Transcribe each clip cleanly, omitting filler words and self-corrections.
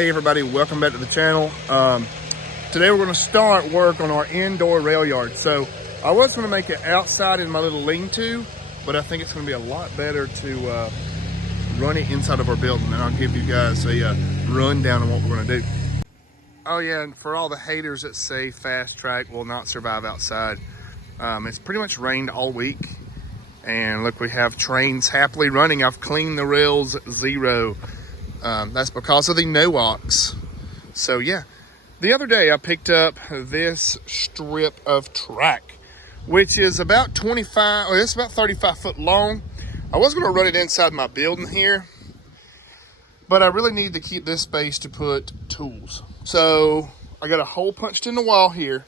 Hey everybody, welcome back to the channel. Today we're going to start work on our indoor rail yard. So I was going to make it outside in my little lean-to, but I think it's going to be a lot better to run it inside of our building, and I'll give you guys a rundown on what we're going to do. Oh yeah, and for all the haters that say fast track will not survive outside, it's pretty much rained all week, and look, we have trains happily running. I've cleaned the rails zero. That's because of the no-ox. So yeah, the other day I picked up this strip of track, which is about 25, or it's about 35 foot long. I was going to run it inside my building here, but I really need to keep this space to put tools. So I got a hole punched in the wall here.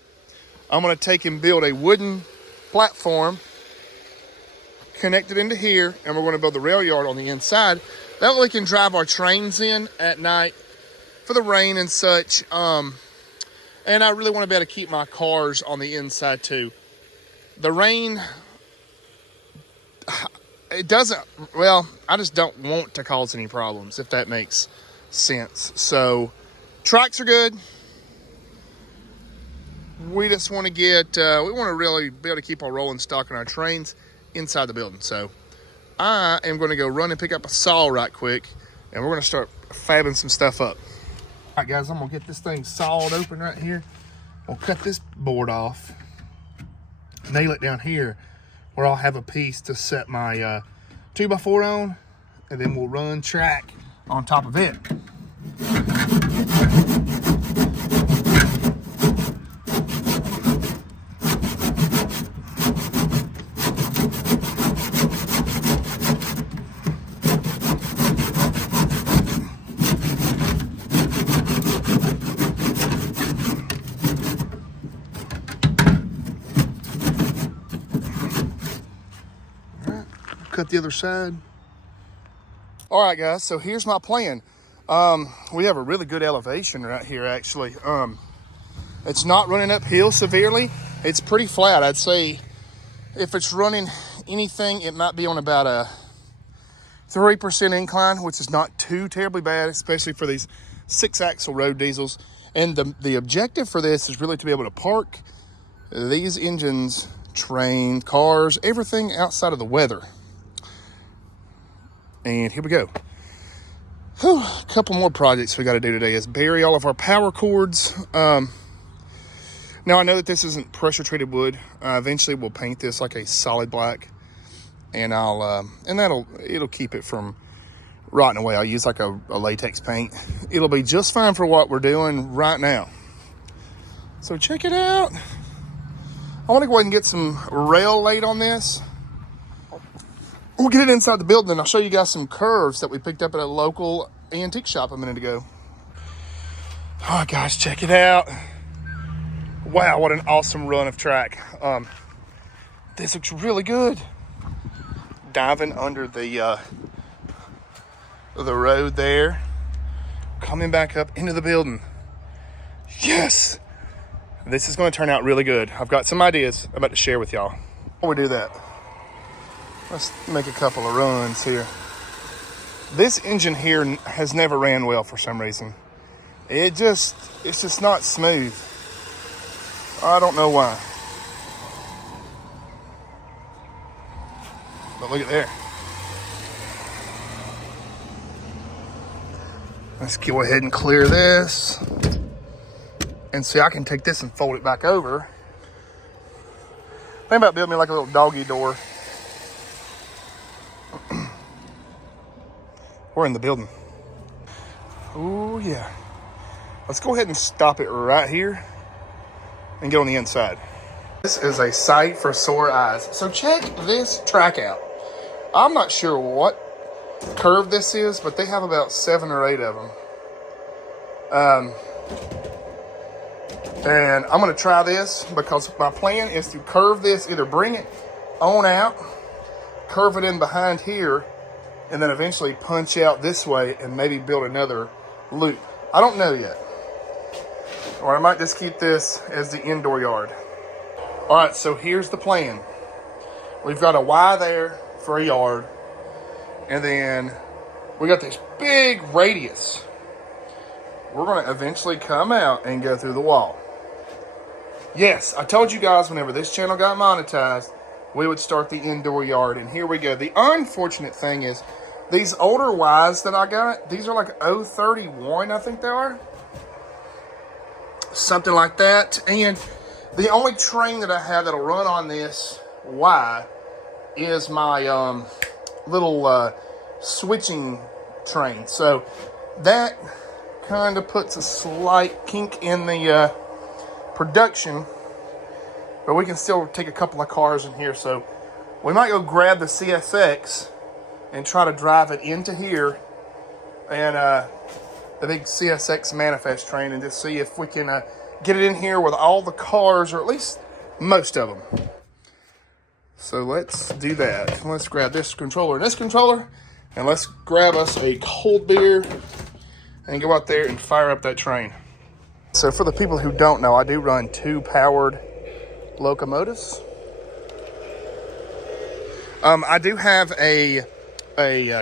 I'm going to take and build a wooden platform, connect it into here, and we're going to build the rail yard on the inside. That way we can drive our trains in at night for the rain and such. And I really want to be able to keep my cars on the inside too. The rain, it doesn't, well, I just don't want to cause any problems, if that makes sense. So tracks are good. We just want to get, we want to really be able to keep our rolling stock on our trains inside the building. So I am going to go run and pick up a saw right quick, and we're going to start fabbing some stuff up. All right, guys, I'm going to get this thing sawed open right here. We'll cut this board off, nail it down here where I'll have a piece to set my 2x4 on, and then we'll run track on top of it. Cut the other side. All right, guys, so here's my plan. We have a really good elevation right here, actually. It's not running uphill severely. It's pretty flat. I'd say if it's running anything, it might be on about a 3% incline, which is not too terribly bad, especially for these 6-axle road diesels. And the objective for this is really to be able to park these engines, train, cars, everything outside of the weather. And here we go. Whew, a couple more projects we got to do today is bury all of our power cords. Now I know that this isn't pressure treated wood. Eventually we'll paint this like a solid black, and it'll keep it from rotting away. I'll use like a latex paint. It'll be just fine for what we're doing right now. So check it out. I want to go ahead and get some rail laid on this. We'll get it inside the building, and I'll show you guys some curves that we picked up at a local antique shop a minute ago. All right, guys, check it out. Wow, what an awesome run of track. This looks really good. Diving under the road there. Coming back up into the building. Yes! This is going to turn out really good. I've got some ideas I'm about to share with y'all. Before we do that, let's make a couple of runs here. This engine here has never ran well for some reason. It's just not smooth. I don't know why. But look at there. Let's go ahead and clear this. And see, I can take this and fold it back over. Think about building me like a little doggy door. We're in the building. Oh yeah. Let's go ahead and stop it right here and get on the inside. This is a sight for sore eyes. So check this track out. I'm not sure what curve this is, but they have about 7 or 8 of them. And I'm gonna try this because my plan is to curve this, either bring it on out, curve it in behind here, and then eventually punch out this way and maybe build another loop. I don't know yet. Or I might just keep this as the indoor yard. All right, so here's the plan. We've got a Y there for a yard, and then we got this big radius we're going to eventually come out and go through the wall. Yes, I told you guys whenever this channel got monetized, we would start the indoor yard, and here we go. The unfortunate thing is, these older Ys that I got, these are like 031, I think they are. Something like that. And the only train that I have that'll run on this Y is my little switching train. So that kind of puts a slight kink in the production, but we can still take a couple of cars in here. So we might go grab the CSX and try to drive it into here and the big CSX manifest train, and just see if we can get it in here with all the cars, or at least most of them. So let's do that. Let's grab this controller and this controller, and let's grab us a cold beer and go out there and fire up that train. So for the people who don't know, I do run 2 powered locomotives. I do have a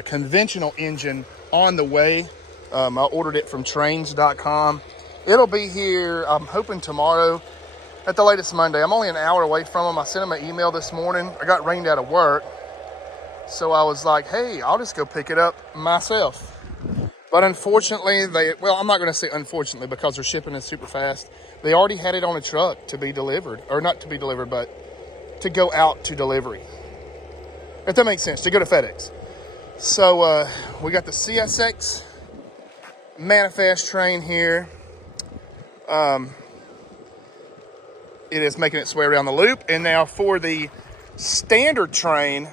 conventional engine on the way. I ordered it from trains.com. It'll be here, I'm hoping tomorrow, at the latest Monday. I'm only an hour away from them. I sent them an email this morning. I got rained out of work, so I was like, hey, I'll just go pick it up myself. But unfortunately, well, I'm not going to say unfortunately, because they're shipping it super fast. They already had it on a truck to be delivered, or not to be delivered, but to go out to delivery. If that makes sense, to go to FedEx. So we got the CSX manifest train here. It is making its way around the loop. And now for the standard train,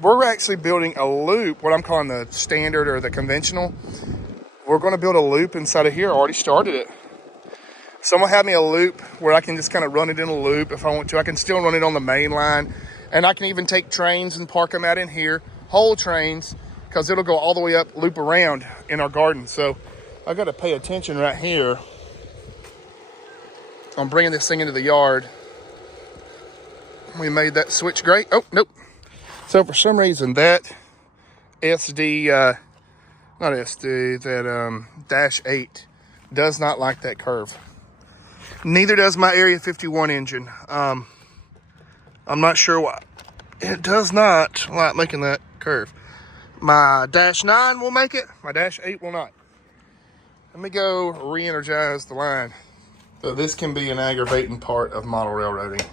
we're actually building a loop, what I'm calling the standard or the conventional. We're going to build a loop inside of here. I already started it. Someone had me a loop where I can just kind of run it in a loop if I want to. I can still run it on the main line. And I can even take trains and park them out in here, whole trains, because it'll go all the way up, loop around in our garden. So I got to pay attention right here. I'm bringing this thing into the yard. We made that switch great. Oh, nope. So for some reason that dash 8 does not like that curve. Neither does my Area 51 engine. I'm not sure why. It does not like making that curve. My dash 9 will make it. My dash 8 will not. Let me go re-energize the line. So this can be an aggravating part of model railroading.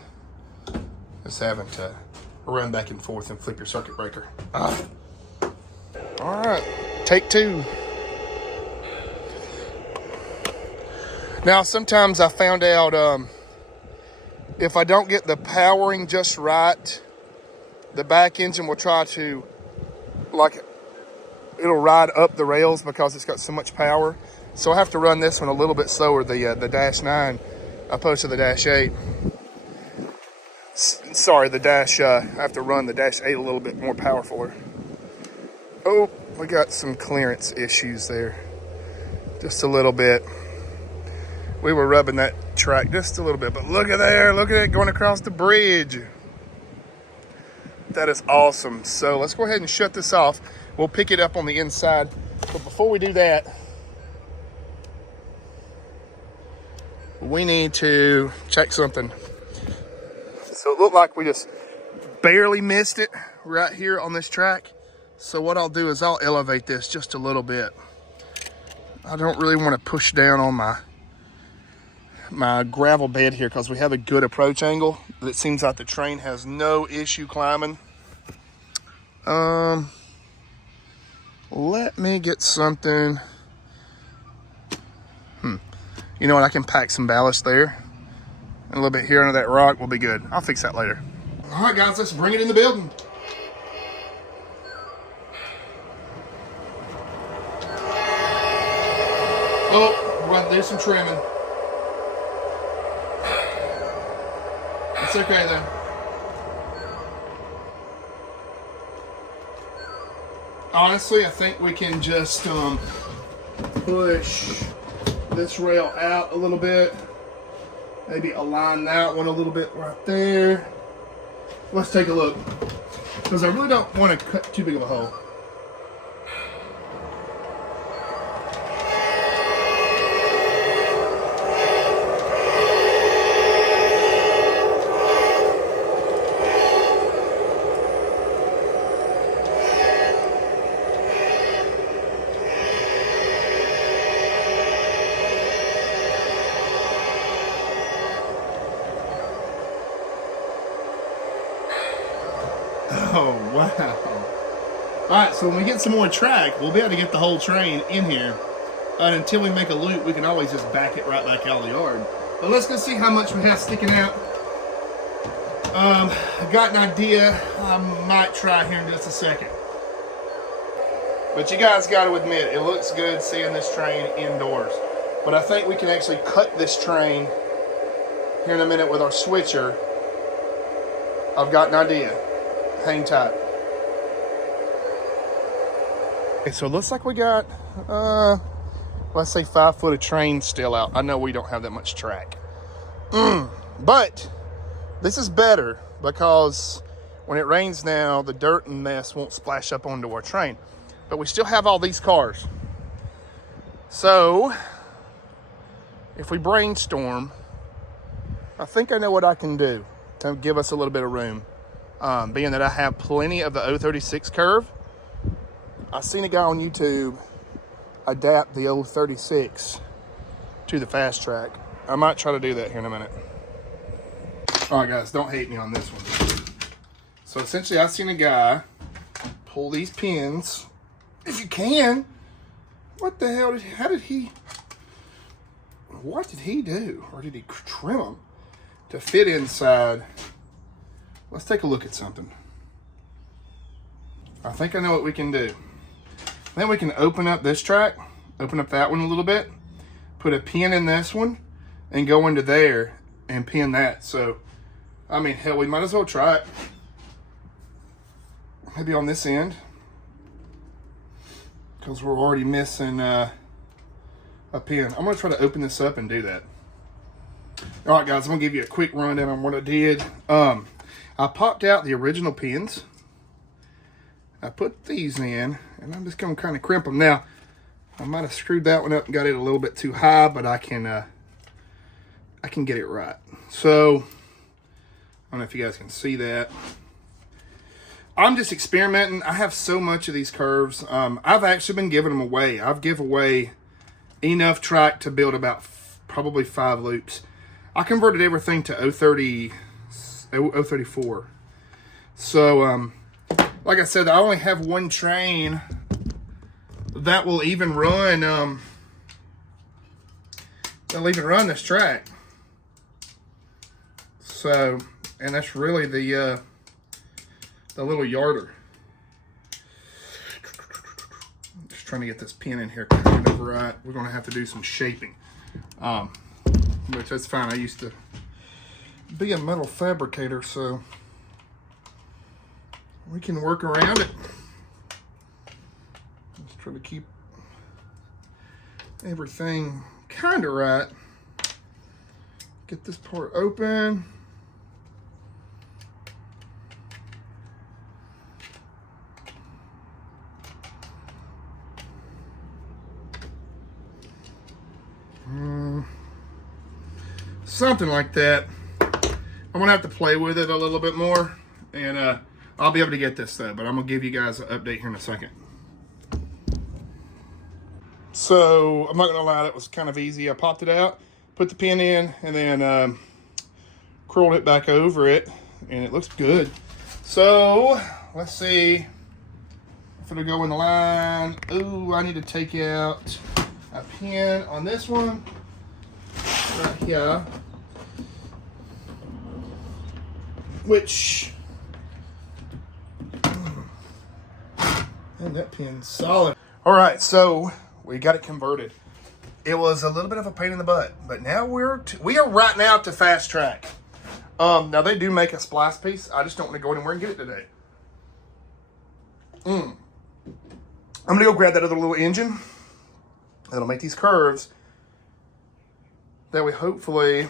Just having to run back and forth and flip your circuit breaker. All right, take 2. Now, sometimes I found out if I don't get the powering just right, the back engine will try to, it'll ride up the rails because it's got so much power. So I have to run this one a little bit slower, the dash 9, opposed to the dash 8. Sorry, I have to run the dash 8 a little bit more powerful. Oh, we got some clearance issues there. Just a little bit. We were rubbing that track just a little bit, but look at there, look at it going across the bridge. That is awesome. So let's go ahead and shut this off. We'll pick it up on the inside. But before we do that, we need to check something. So it looked like we just barely missed it right here on this track. So what I'll do is I'll elevate this just a little bit. I don't really want to push down on my gravel bed here because we have a good approach angle. It seems like the train has no issue climbing. Let me get something. You know what? I can pack some ballast there. And a little bit here under that rock will be good. I'll fix that later. All right, guys, let's bring it in the building. Oh, we're going to do some trimming. It's okay though. Honestly, I think we can just push this rail out a little bit. Maybe align that one a little bit right there. Let's take a look. Because I really don't want to cut too big of a hole. Oh, wow. All right, so when we get some more track, we'll be able to get the whole train in here. And until we make a loop, we can always just back it right back out of the yard. But let's go see how much we have sticking out. I got an idea. I might try here in just a second. But you guys got to admit, it looks good seeing this train indoors. But I think we can actually cut this train here in a minute with our switcher. I've got an idea. Hang tight. Okay, so it looks like we got, let's say 5 foot of train still out. I know we don't have that much track. But this is better because when it rains now, the dirt and mess won't splash up onto our train. But we still have all these cars. So, if we brainstorm, I think I know what I can do to give us a little bit of room. Being that I have plenty of the 036 curve. I've seen a guy on YouTube adapt the 036 to the fast track. I might try to do that here in a minute. All right, guys, don't hate me on this one. So essentially, I've seen a guy pull these pins, if you can. What the hell what did he do? Or did he trim them to fit inside? Let's take a look at something. I think I know what we can do. Then we can open up this track, open up that one a little bit, put a pin in this one, and go into there and pin that. So, I mean, hell, we might as well try it. Maybe on this end, because we're already missing a pin. I'm gonna try to open this up and do that. All right, guys, I'm gonna give you a quick rundown on what I did. I popped out the original pins. I put these in, and I'm just gonna kind of crimp them. Now, I might have screwed that one up and got it a little bit too high, but I can get it right. So, I don't know if you guys can see that. I'm just experimenting. I have so much of these curves. I've actually been giving them away. I've given away enough track to build about probably 5 loops. I converted everything to 034. So, like I said, I only have one train that will even run, this track. So, and that's really the little yarder. Just trying to get this pin in here kind of right. We're going to have to do some shaping, which that's fine. I used to be a metal fabricator, so we can work around it. Let's try to keep everything kind of right. Get this part open. Something like that. I'm gonna have to play with it a little bit more, and I'll be able to get this though, but I'm gonna give you guys an update here in a second. So I'm not gonna lie, that was kind of easy. I popped it out, put the pin in, and then curled it back over it, and it looks good. So let's see if it'll go in the line. Ooh, I need to take out a pin on this one right here, which, and that pin's solid. All right, so we got it converted. It was a little bit of a pain in the butt, but now we are right now to fast track. Now they do make a splice piece. I just don't want to go anywhere and get it today. I'm gonna go grab that other little engine that'll make these curves. That way, hopefully,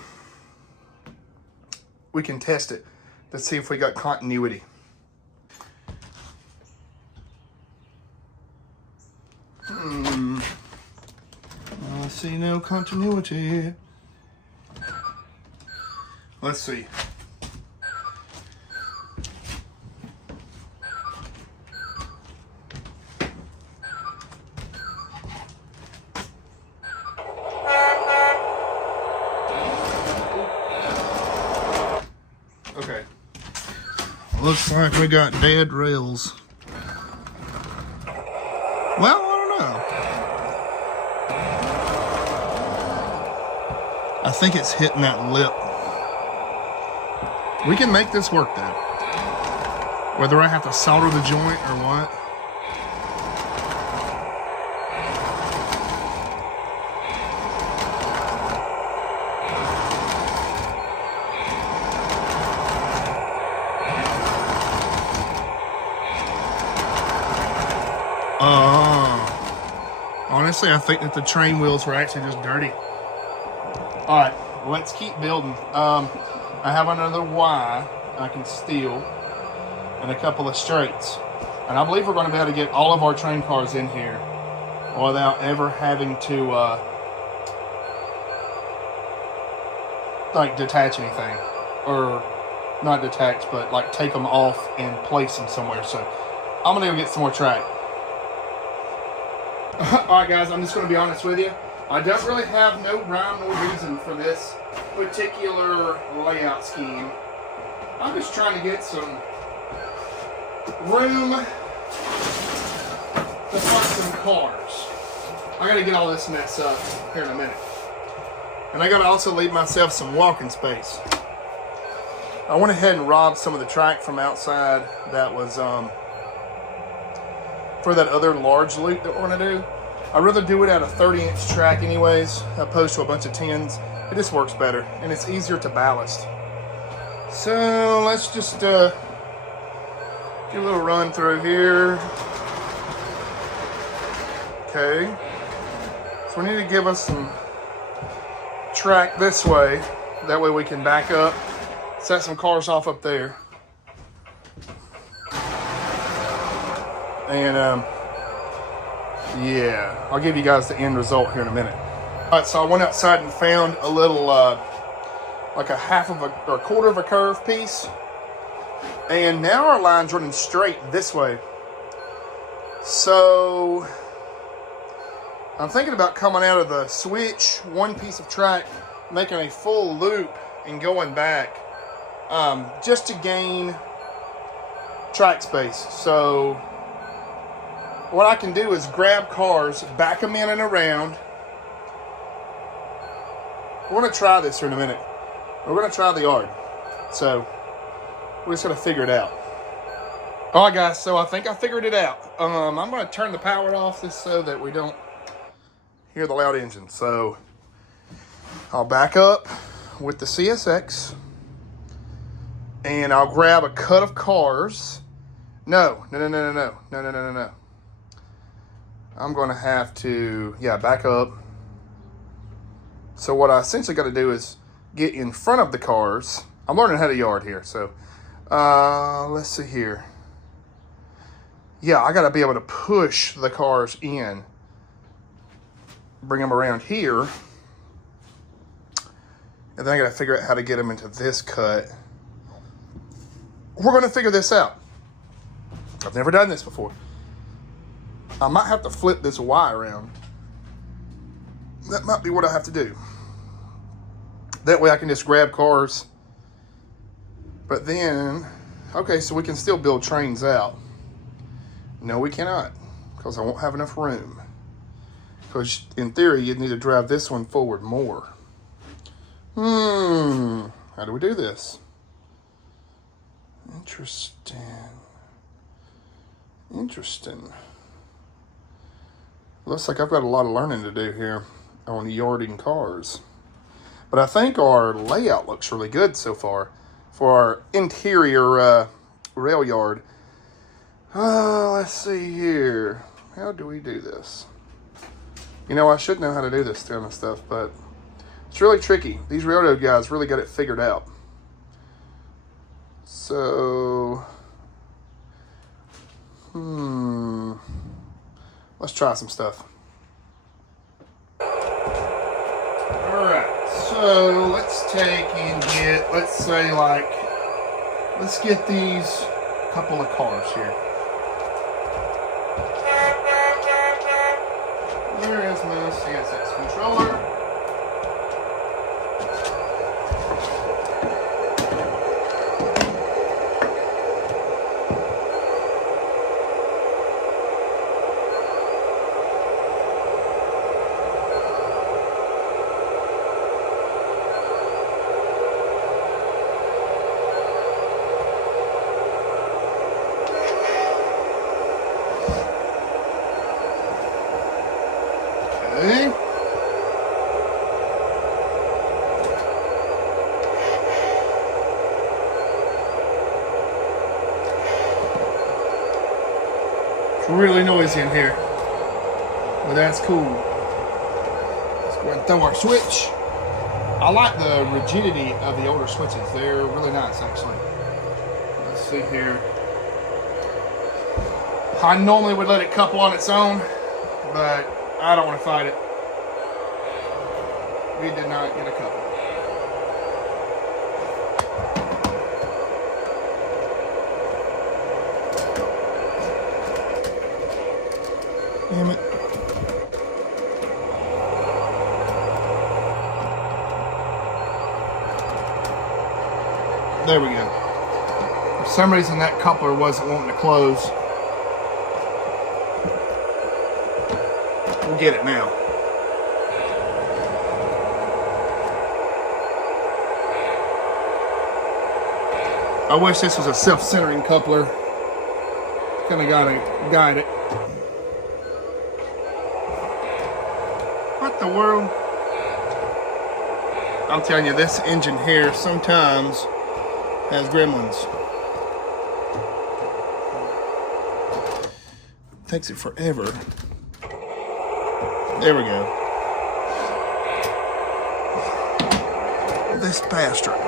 we can test it. Let's see if we got continuity. I see no continuity. Let's see. Looks like we got dead rails. Well, I don't know. I think it's hitting that lip. We can make this work though. Whether I have to solder the joint or what. Honestly, I think that the train wheels were actually just dirty. All right, let's keep building. I have another Y I can steal and a couple of straights. And I believe we're going to be able to get all of our train cars in here without ever having to like detach anything. Or not detach, but like take them off and place them somewhere. So I'm going to go get some more track. Alright guys, I'm just going to be honest with you. I don't really have no rhyme nor reason for this particular layout scheme. I'm just trying to get some room to park some cars. I got to get all this mess up here in a minute. And I got to also leave myself some walking space. I went ahead and robbed some of the track from outside that was for that other large loop that we're going to do. I'd rather do it at a 30-inch track anyways, opposed to a bunch of 10s. It just works better, and it's easier to ballast. So let's just do a little run through here. Okay. So we need to give us some track this way. That way we can back up, set some cars off up there. And yeah, I'll give you guys the end result here in a minute. All right, so I went outside and found a little, like a quarter of a curve piece. And now our line's running straight this way. So I'm thinking about coming out of the switch, one piece of track, making a full loop and going back, just to gain track space. So what I can do is grab cars, back them in and around. We're going to try this here in a minute. We're going to try the yard. So we're just going to figure it out. All right, guys. So I think I figured it out. I'm going to turn the power off just so that we don't hear the loud engine. So I'll back up with the CSX. And I'll grab a cut of cars. No. I'm going to have to, back up. So what I essentially got to do is get in front of the cars. I'm learning how to yard here. So let's see here. Yeah, I got to be able to push the cars in. Bring them around here. And then I got to figure out how to get them into this cut. We're going to figure this out. I've never done this before. I might have to flip this Y around. That might be what I have to do. That way I can just grab cars. But then, okay, so we can still build trains out. No, we cannot, because I won't have enough room. Because in theory, you'd need to drive this one forward more. How do we do this? Interesting. Looks like I've got a lot of learning to do here on yarding cars. But I think our layout looks really good so far for our interior rail yard. Let's see here. How do we do this? You know, I should know how to do this kind of stuff, but it's really tricky. These railroad guys really got it figured out. So, let's try some stuff. Alright, so let's take and get, let's get these couple of cars here. Where is my CSX controller? really noisy in here. But that's cool. Let's go ahead and throw our switch. I like the rigidity of the older switches. They're really nice, actually. Let's see here. I normally would let it couple on its own, but I don't want to fight it. We did not get a couple. Damn it. There we go. For some reason that coupler wasn't wanting to close. We'll get it now. I wish this was a self-centering coupler. Kind of gotta guide it. What the world? I'm telling you, this engine here sometimes has gremlins. Takes it forever. There we go. This bastard.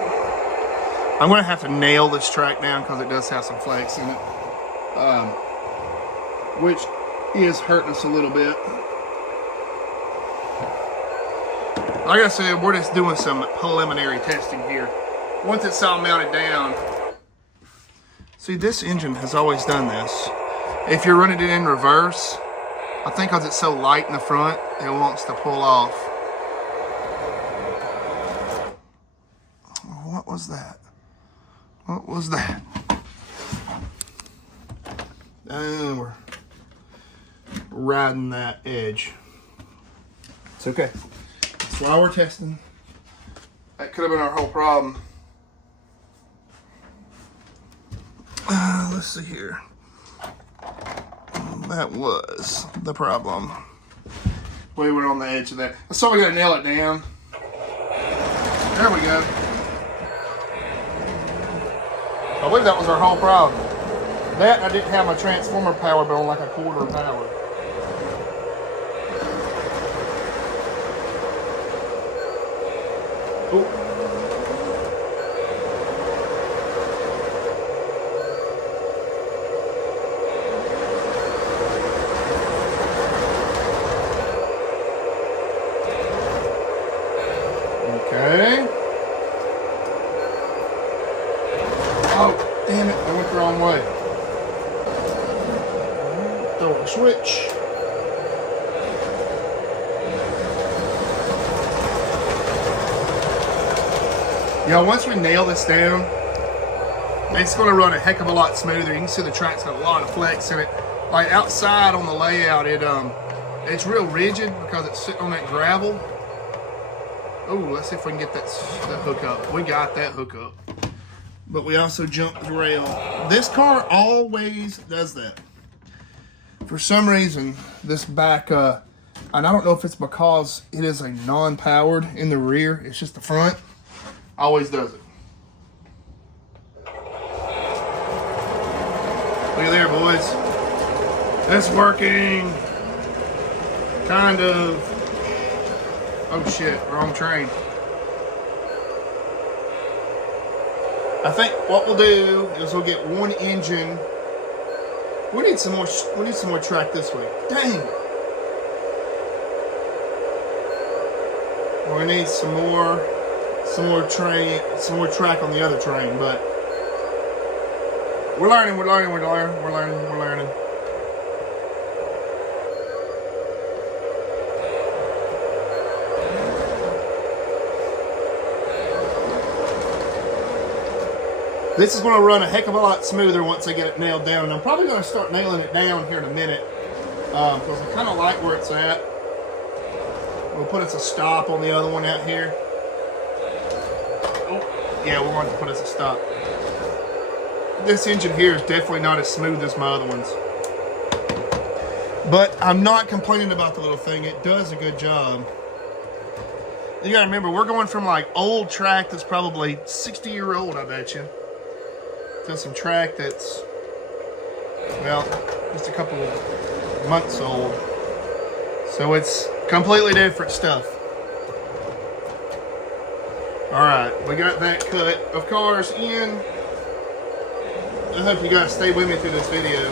I'm gonna have to nail this track down because it does have some flakes in it, which is hurting us a little bit. Like I said, we're just doing some preliminary testing here. Once it's all mounted down, see, this engine has always done this. If you're running it in reverse, I think because it's so light in the front, it wants to pull off. What was that? What was that? And we're riding that edge. It's okay. That's why we're testing. That could have been our whole problem. Let's see here. That was the problem. We were on the edge of that. So we gotta nail it down. There we go. I believe that was our whole problem. That, I didn't have my transformer power, but on like a quarter power. Ooh. Okay. Oh, damn it, I went the wrong way. Throw a switch. Yeah, once we nail this down, it's going to run a heck of a lot smoother. You can see the track's got a lot of flex in it. Like outside on the layout, it's real rigid because it's sitting on that gravel. Oh, let's see if we can get that hook up. We got that hook up. But we also jumped the rail. This car always does that. For some reason, this back, and I don't know if it's because it is a non-powered in the rear, it's just the front, always does it. Look at there, boys. It's working. Kind of. Oh shit, wrong train. I think what we'll do is we'll get one engine. We need some more track this way. Dang. We need some more track on the other train, but we're learning. This is going to run a heck of a lot smoother once I get it nailed down. And I'm probably going to start nailing it down here in a minute because I kind of like where it's at. We'll put us a stop on the other one out here. Oh, yeah, we want to put us a stop. This engine here is definitely not as smooth as my other ones. But I'm not complaining about the little thing. It does a good job. You got to remember, we're going from like old track that's probably 60-year-old, I bet you, to some track that's, well, just a couple of months old. So it's completely different stuff. All right, we got that cut of cars in. I hope you guys stay with me through this video.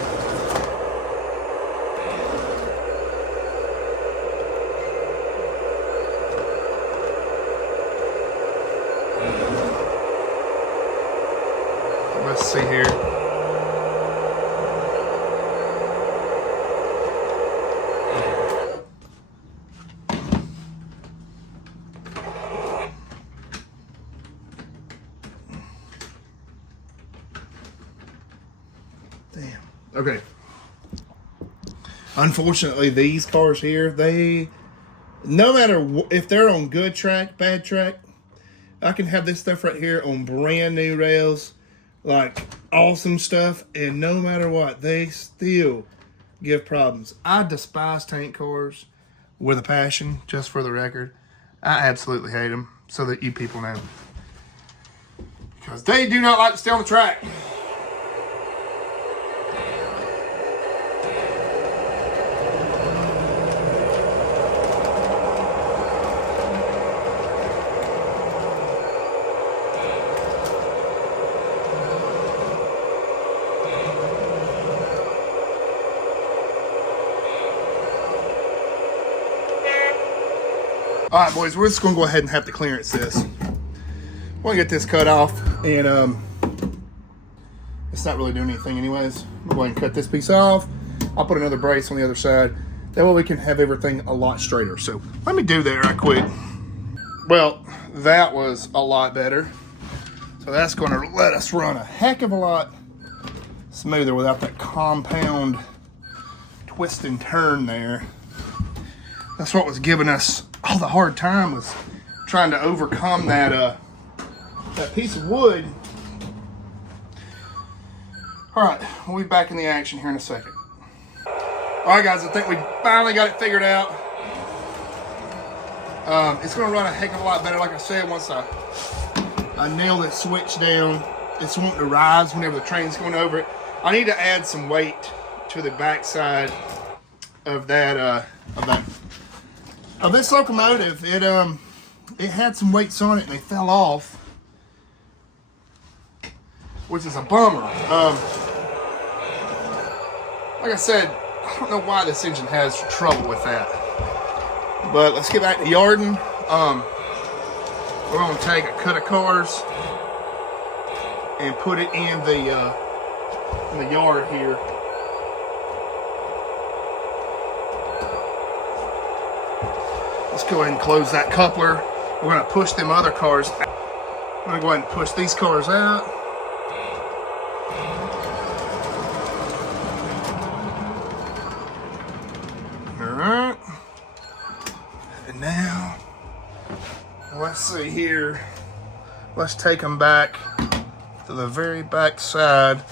Let's see here. Damn. Okay. Unfortunately, these cars here, no matter if they're on good track, bad track, I can have this stuff right here on brand new rails, like awesome stuff, and no matter what, they still give problems. I despise tank cars with a passion, just for the record. I absolutely hate them, so that you people know. Because they do not like to stay on the track. All right, boys, we're just gonna go ahead and have to clearance this. We're gonna get this cut off, and it's not really doing anything anyways. We'll go ahead and cut this piece off. I'll put another brace on the other side. That way we can have everything a lot straighter. So let me do that right quick. Well, that was a lot better. So that's gonna let us run a heck of a lot smoother without that compound twist and turn there. That's what was giving us all the hard time, was trying to overcome that that piece of wood. All right, we'll be back in the action here in a second. All right, guys, I think we finally got it figured out. It's gonna run a heck of a lot better, like I said, once I nail that switch down. It's wanting to rise whenever the train's going over it. I need to add some weight to the backside of that of this locomotive. It had some weights on it and they fell off, which is a bummer. Like I said, I don't know why this engine has trouble with that. But let's get back to yarding. We're gonna take a cut of cars and put it in the yard here. Let's go ahead and close that coupler. We're gonna push them other cars out. I'm gonna go ahead and push these cars out. All right. And now, let's see here. Let's take them back to the very back side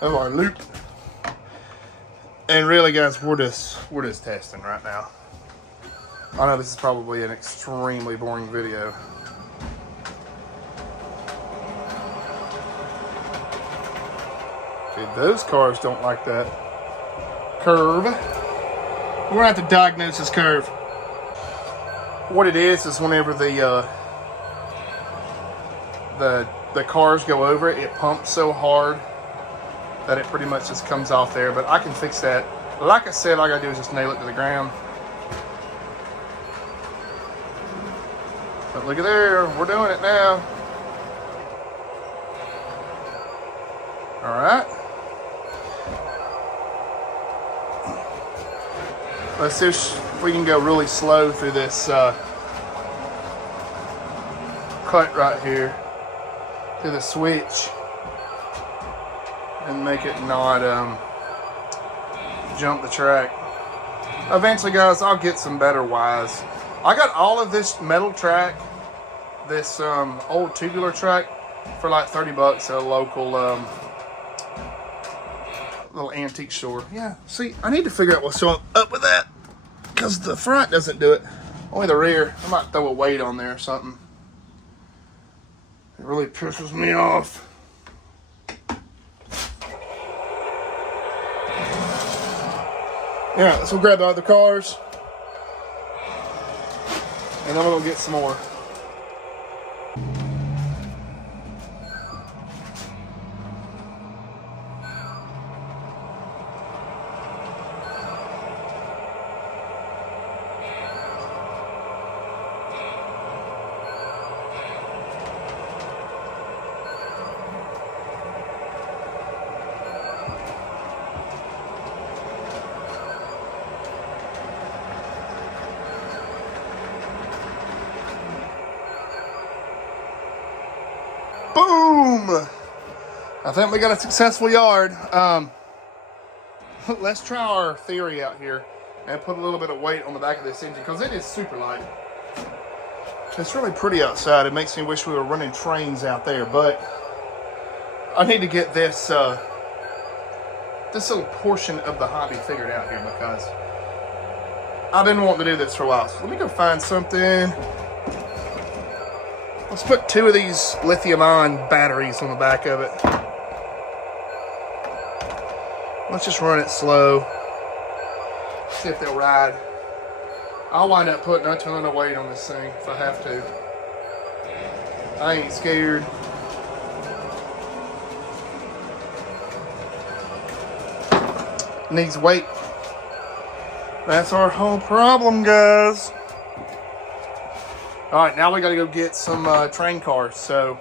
of our loop. And really, guys, we're just testing right now. I know this is probably an extremely boring video. Dude, those cars don't like that curve. We're gonna have to diagnose this curve. What it is whenever the cars go over it, it pumps so hard that it pretty much just comes off there. But I can fix that. Like I said, all I gotta do is just nail it to the ground. But look at there, we're doing it now. All right. Let's see if we can go really slow through this cut right here, through the switch, and make it not jump the track. Eventually, guys, I'll get some better wise. I got all of this metal track, this old tubular track, for like 30 bucks at a local little antique store. Yeah, see, I need to figure out what's up with that, because the front doesn't do it, only the rear. I might throw a weight on there or something. It really pisses me off. Yeah, let's go grab the other cars. And then we'll go get some more. Boom! I think we got a successful yard. Let's try our theory out here and put a little bit of weight on the back of this engine because it is super light. It's really pretty outside. It makes me wish we were running trains out there, but I need to get this this little portion of the hobby figured out here because I've been wanting to do this for a while. So let me go find something. Let's put 2 of these lithium-ion batteries on the back of it. Let's just run it slow. See if they'll ride. I'll wind up putting a ton of weight on this thing if I have to. I ain't scared. Needs weight. That's our whole problem, guys. All right, now we got to go get some train cars. So